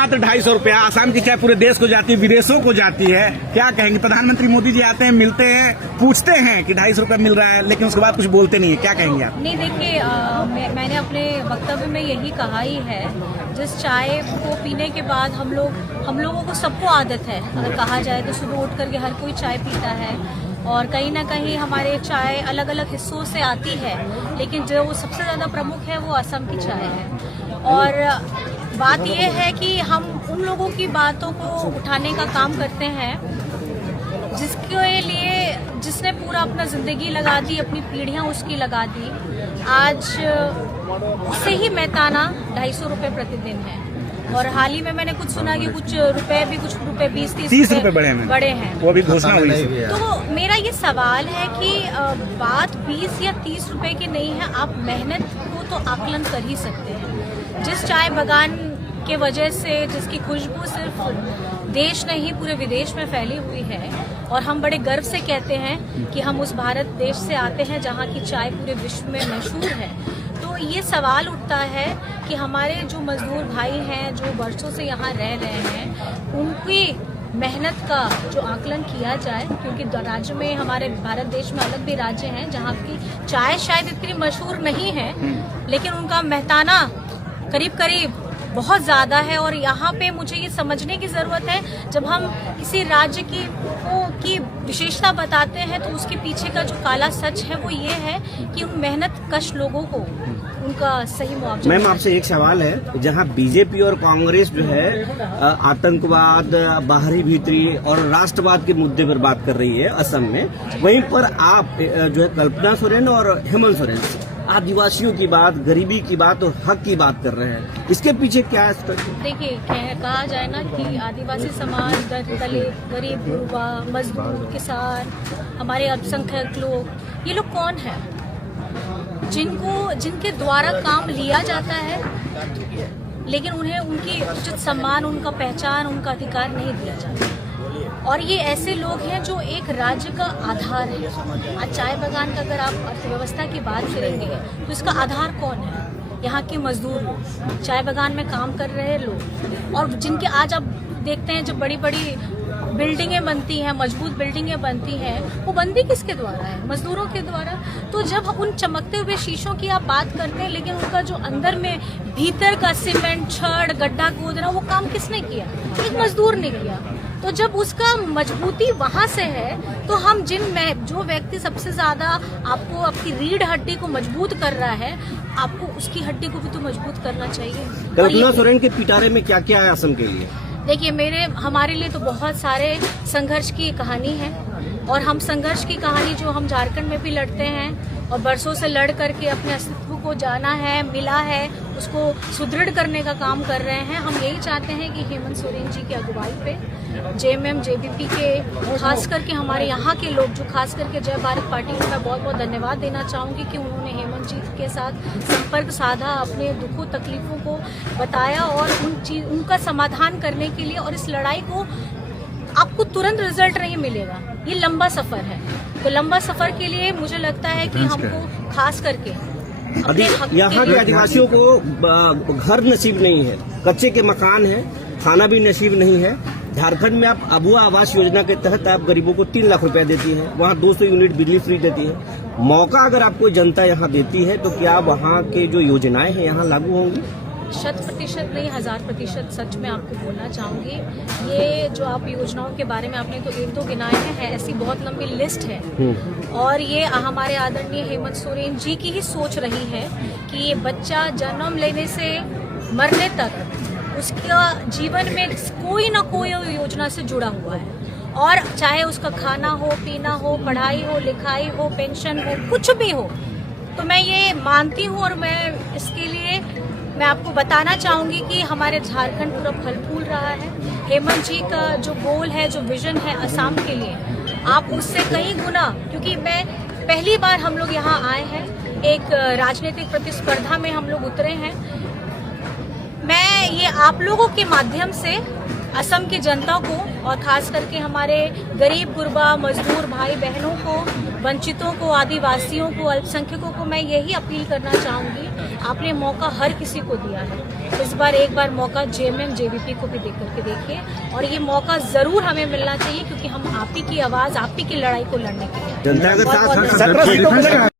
मात्र 250 रुपया। आसाम की चाय पूरे देश को जाती है, विदेशों को जाती है। क्या कहेंगे? प्रधानमंत्री मोदी जी आते हैं, मिलते हैं, पूछते हैं कि 250 रुपया मिल रहा है, लेकिन उसके बाद कुछ बोलते नहीं है। क्या कहेंगे आप? नहीं, देखिए, मैंने अपने वक्तव्य में यही कहा ही है, जिस चाय को पीने के बाद हम लोगों को सबको आदत है, अगर कहा जाए तो सुबह उठ करके हर कोई चाय पीता है, और कहीं ना कहीं हमारे चाय अलग अलग हिस्सों से आती है, लेकिन जो सबसे ज़्यादा प्रमुख है वो असम की चाय है। और बात यह है कि हम उन लोगों की बातों को उठाने का काम करते हैं जिसके लिए जिसने पूरा अपना ज़िंदगी लगा दी, अपनी पीढ़ियां उसकी लगा दी। आज उससे ही मेहताना 250 रुपये प्रतिदिन है, और हाल ही में मैंने कुछ सुना कि कुछ रुपए 20-30 रुपए बड़े हैं। वो भी घोषणा हुई। तो मेरा ये सवाल है कि बात 20 या 30 रुपए की नहीं है, आप मेहनत को तो आकलन कर ही सकते हैं। जिस चाय बागान के वजह से, जिसकी खुशबू सिर्फ देश नहीं पूरे विदेश में फैली हुई है, और हम बड़े गर्व से कहते हैं कि हम उस भारत देश से आते हैं जहाँ की चाय पूरे विश्व में मशहूर है। तो ये सवाल उठता है कि हमारे जो मजदूर भाई हैं, जो वर्षों से यहाँ रह रहे हैं, उनकी मेहनत का जो आकलन किया जाए, क्योंकि राज्य में, हमारे भारत देश में अलग भी राज्य हैं जहाँ की चाय शायद इतनी मशहूर नहीं है, लेकिन उनका मेहताना करीब करीब बहुत ज़्यादा है। और यहाँ पे मुझे ये समझने की ज़रूरत है, जब हम किसी राज्य की विशेषता बताते हैं तो उसके पीछे का जो काला सच है वो ये है कि उन मेहनत कश लोगों को उनका सही मुआवजा। मैम, आपसे एक सवाल है, जहां बीजेपी और कांग्रेस जो है आतंकवाद, बाहरी भीतरी और राष्ट्रवाद के मुद्दे पर बात कर रही है असम में, वहीं पर आप जो है कल्पना सोरेन और हेमंत सोरेन आदिवासियों की बात, गरीबी की बात और हक की बात कर रहे हैं, इसके पीछे क्या है? देखिए, कहा जाए ना कि आदिवासी समाज, दलित, गरीब, गुरबा, मजदूर, किसान, हमारे अल्पसंख्यक लोग, ये लोग कौन है जिनके द्वारा काम लिया जाता है, लेकिन उन्हें उनकी उचित सम्मान, उनका पहचान, उनका अधिकार नहीं दिया जाता। और ये ऐसे लोग हैं जो एक राज्य का आधार है। आज चाय बागान का अगर आप अर्थव्यवस्था की बात करेंगे तो इसका आधार कौन है? यहाँ के मजदूर लोग, चाय बागान में काम कर रहे लोग, और जिनके आज आप देखते हैं जब बड़ी बड़ी बिल्डिंगें बनती हैं, मजबूत बिल्डिंगें बनती हैं, वो बनती किसके द्वारा है? मजदूरों के द्वारा। तो जब उन चमकते हुए शीशों की आप बात करते हैं, लेकिन उनका जो अंदर में भीतर का सीमेंट, छड़, गड्ढा खोदना, वो काम किसने किया? एक मजदूर ने किया। तो जब उसका मजबूती वहां से है, तो हम जो व्यक्ति सबसे ज्यादा आपको आपकी रीढ़ हड्डी को मजबूत कर रहा है, आपको उसकी हड्डी को भी तो मजबूत करना चाहिए। कल्पना सोरेन के पिटारे में क्या क्या है असम के लिए? देखिए, हमारे लिए तो बहुत सारे संघर्ष की कहानी है, और हम संघर्ष की कहानी जो हम झारखंड में भी लड़ते हैं, और बरसों से लड़ करके अपने अस्तित्व को जाना है, मिला है, उसको सुदृढ़ करने का काम कर रहे हैं। हम यही चाहते हैं कि हेमंत सोरेन जी की अगुवाई पे जेएमएम, जेबीपी के, खास करके हमारे यहाँ के लोग, जो खास करके जय भारत पार्टी को मैं बहुत बहुत धन्यवाद देना चाहूँगी कि उन्होंने हेमंत जी के साथ संपर्क साधा, अपने दुखों तकलीफों को बताया, और उनका समाधान करने के लिए। और इस लड़ाई को आपको तुरंत रिजल्ट नहीं मिलेगा, ये लंबा सफर है। तो लंबा सफर के लिए मुझे लगता है कि हमको खास करके यहाँ के आदिवासियों को घर नसीब नहीं है, कच्चे के मकान है, खाना भी नसीब नहीं है। झारखंड में आप अबुआ आवास योजना के तहत आप गरीबों को 3 लाख रुपया देती है, वहाँ 200 यूनिट बिजली फ्री देती है। मौका अगर आपको जनता यहाँ देती है तो क्या वहाँ के जो योजनाएं हैं यहाँ लागू होंगी? 100% नहीं, 1000% सच में आपको बोलना चाहूँगी। ये जो आप योजनाओं के बारे में आपने तो 1-2 गिनाए हैं, ऐसी बहुत लंबी लिस्ट है, और ये हमारे आदरणीय हेमंत सोरेन जी की ही सोच रही है कि ये बच्चा जन्म लेने से मरने तक उसका जीवन में कोई ना कोई योजना से जुड़ा हुआ है, और चाहे उसका खाना हो, पीना हो, पढ़ाई हो, लिखाई हो, पेंशन हो, कुछ भी हो। तो मैं ये मानती हूँ, और मैं इसके लिए मैं आपको बताना चाहूँगी कि हमारे झारखंड पूरा फल फूल रहा है। हेमंत जी का जो गोल है, जो विजन है असम के लिए, आप उससे कई गुना, क्योंकि मैं पहली बार हम लोग यहाँ आए हैं, एक राजनीतिक प्रतिस्पर्धा में हम लोग उतरे हैं। मैं ये आप लोगों के माध्यम से असम की जनता को और खास करके हमारे गरीब गुरबा मजदूर भाई बहनों को, वंचितों को, आदिवासियों को, अल्पसंख्यकों को मैं यही अपील करना चाहूंगी, आपने मौका हर किसी को दिया है, इस बार एक बार मौका जेएमएम जेवीपी को भी देख करके देखिए, और ये मौका जरूर हमें मिलना चाहिए क्योंकि हम आप ही की आवाज, आप ही की लड़ाई को लड़ने के लिए जनता के साथ बहुत-बहुत हर सत्रह सीटों को